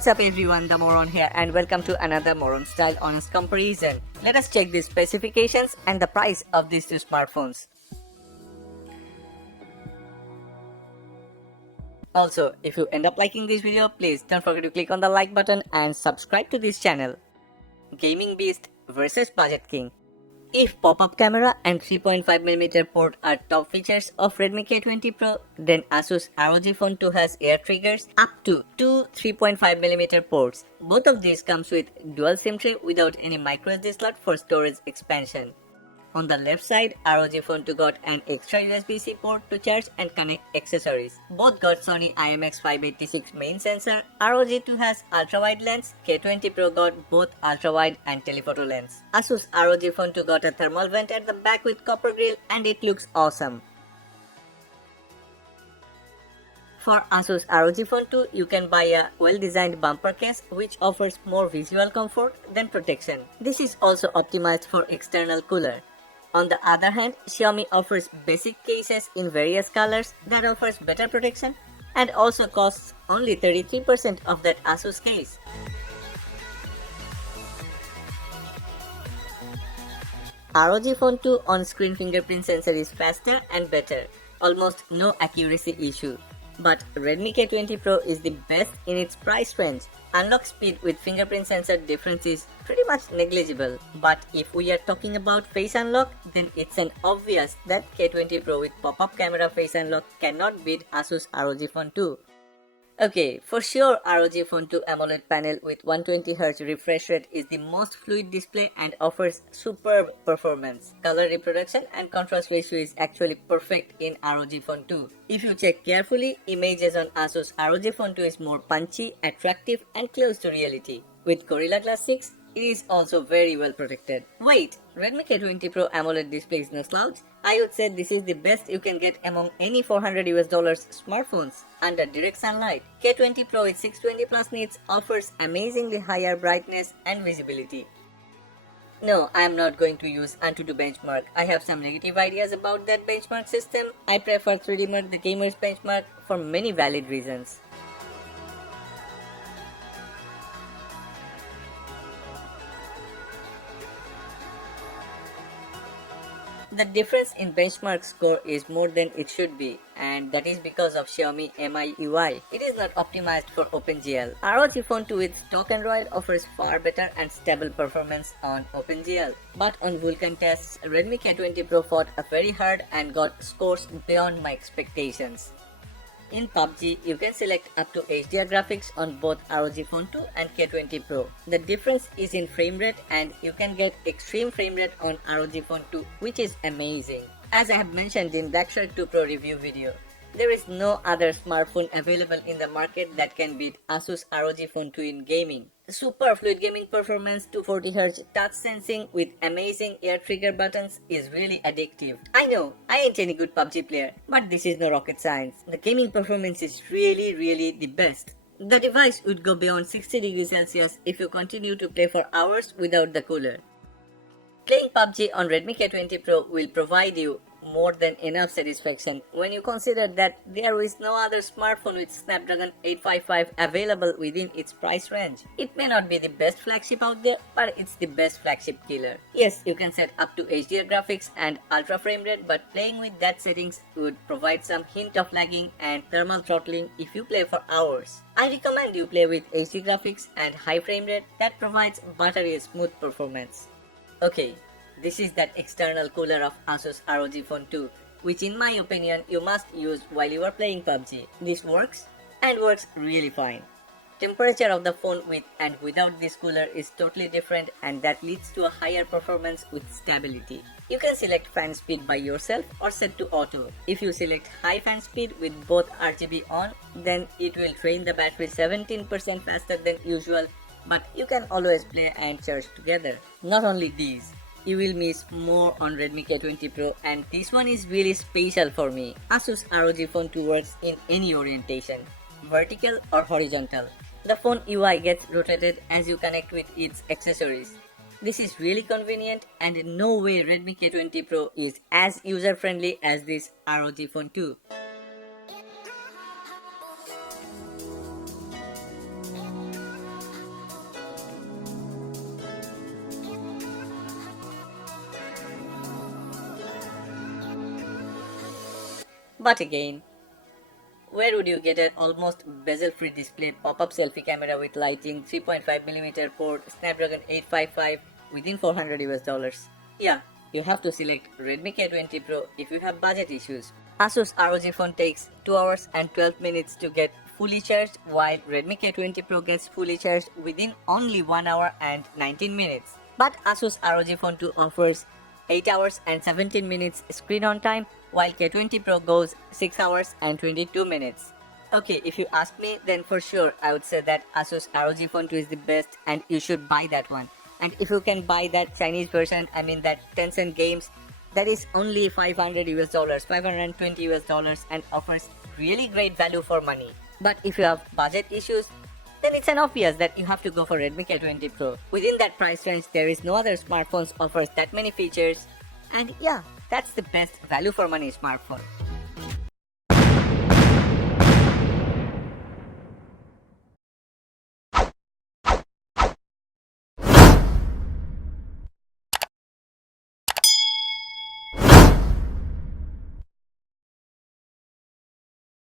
What's up everyone, the Moron here and welcome to another Moron Style Honest Comparison. Let us check the specifications and the price of these two smartphones. Also, if you end up liking this video, please don't forget to click on the like button and subscribe to this channel. Gaming Beast versus Budget King. If pop-up camera and 3.5mm port are top features of Redmi K20 Pro, then Asus ROG Phone 2 has air triggers up to two 3.5mm ports. Both of these comes with dual SIM tray without any microSD slot for storage expansion. On the left side, ROG Phone 2 got an extra USB-C port to charge and connect accessories. Both got Sony IMX586 main sensor. ROG 2 has ultra-wide lens. K20 Pro got both ultra-wide and telephoto lens. Asus ROG Phone 2 got a thermal vent at the back with copper grill and it looks awesome. For Asus ROG Phone 2, you can buy a well-designed bumper case which offers more visual comfort than protection. This is also optimized for external cooler. On the other hand, Xiaomi offers basic cases in various colors that offers better protection and also costs only 33% of that Asus case. ROG Phone 2 on-screen fingerprint sensor is faster and better, almost no accuracy issue. But Redmi K20 Pro is the best in its price range. Unlock speed with fingerprint sensor difference is pretty much negligible. But if we are talking about face unlock, then it's an obvious that K20 Pro with pop-up camera face unlock cannot beat Asus ROG Phone 2. Okay, for sure ROG Phone 2 AMOLED panel with 120Hz refresh rate is the most fluid display and offers superb performance. Color reproduction and contrast ratio is actually perfect in ROG Phone 2. If you check carefully, images on Asus ROG Phone 2 is more punchy, attractive and close to reality. With Gorilla Glass 6, it is also very well protected. Wait, Redmi K20 Pro AMOLED display is no slouch? I would say this is the best you can get among any $400 smartphones under direct sunlight. K20 Pro with 620 plus nits offers amazingly higher brightness and visibility. No, I am not going to use Antutu benchmark. I have some negative ideas about that benchmark system. I prefer 3D Mark, the gamer's benchmark, for many valid reasons. The difference in benchmark score is more than it should be, and that is because of Xiaomi Mi UI. It is not optimized for OpenGL. ROG Phone 2 with stock Android offers far better and stable performance on OpenGL. But on Vulkan tests, Redmi K20 Pro fought very hard and got scores beyond my expectations. In PUBG, you can select up to HDR graphics on both ROG Phone 2 and K20 Pro. The difference is in frame rate and you can get extreme frame rate on ROG Phone 2, which is amazing. As I have mentioned in Darkshark 2 Pro review video, there is no other smartphone available in the market that can beat Asus ROG Phone 2 in gaming. Super fluid gaming performance, 240Hz touch sensing with amazing air trigger buttons is really addictive. I know, I ain't any good PUBG player, but this is no rocket science. The gaming performance is really the best. The device would go beyond 60 degrees Celsius if you continue to play for hours without the cooler. Playing PUBG on Redmi K20 Pro will provide you more than enough satisfaction when you consider that there is no other smartphone with Snapdragon 855 available within its price range. It may not be the best flagship out there, but it's the best flagship killer. Yes, you can set up to HDR graphics and ultra frame rate, but playing with that settings would provide some hint of lagging and thermal throttling if you play for hours. I recommend you play with HD graphics and high frame rate that provides buttery smooth performance. Okay, this is that external cooler of Asus ROG Phone 2, which in my opinion you must use while you are playing PUBG. This works and works really fine. Temperature of the phone with and without this cooler is totally different and that leads to a higher performance with stability. You can select fan speed by yourself or set to auto. If you select high fan speed with both RGB on, then it will drain the battery 17% faster than usual, but you can always play and charge together. Not only these, you will miss more on Redmi K20 Pro and this one is really special for me. Asus ROG Phone 2 works in any orientation, vertical or horizontal. The phone UI gets rotated as you connect with its accessories. This is really convenient and in no way Redmi K20 Pro is as user friendly as this ROG Phone 2. But again, where would you get an almost bezel-free display, pop-up selfie camera with lighting, 3.5mm port, Snapdragon 855 within $400 US? Yeah, you have to select Redmi K20 Pro if you have budget issues. Asus ROG phone takes 2 hours and 12 minutes to get fully charged, while Redmi K20 Pro gets fully charged within only 1 hour and 19 minutes. But Asus ROG Phone 2 offers 8 hours and 17 minutes screen on time, while K20 Pro goes 6 hours and 22 minutes. Okay, if you ask me, then for sure I would say that Asus ROG Phone 2 is the best and you should buy that one. And if you can buy that Chinese version, I mean that Tencent Games, that is only $500 US, $520 US, and offers really great value for money. But if you have budget issues, then it's an obvious that you have to go for Redmi K20 Pro. Within that price range, there is no other smartphones offers that many features, and yeah, that's the best value for money smartphone.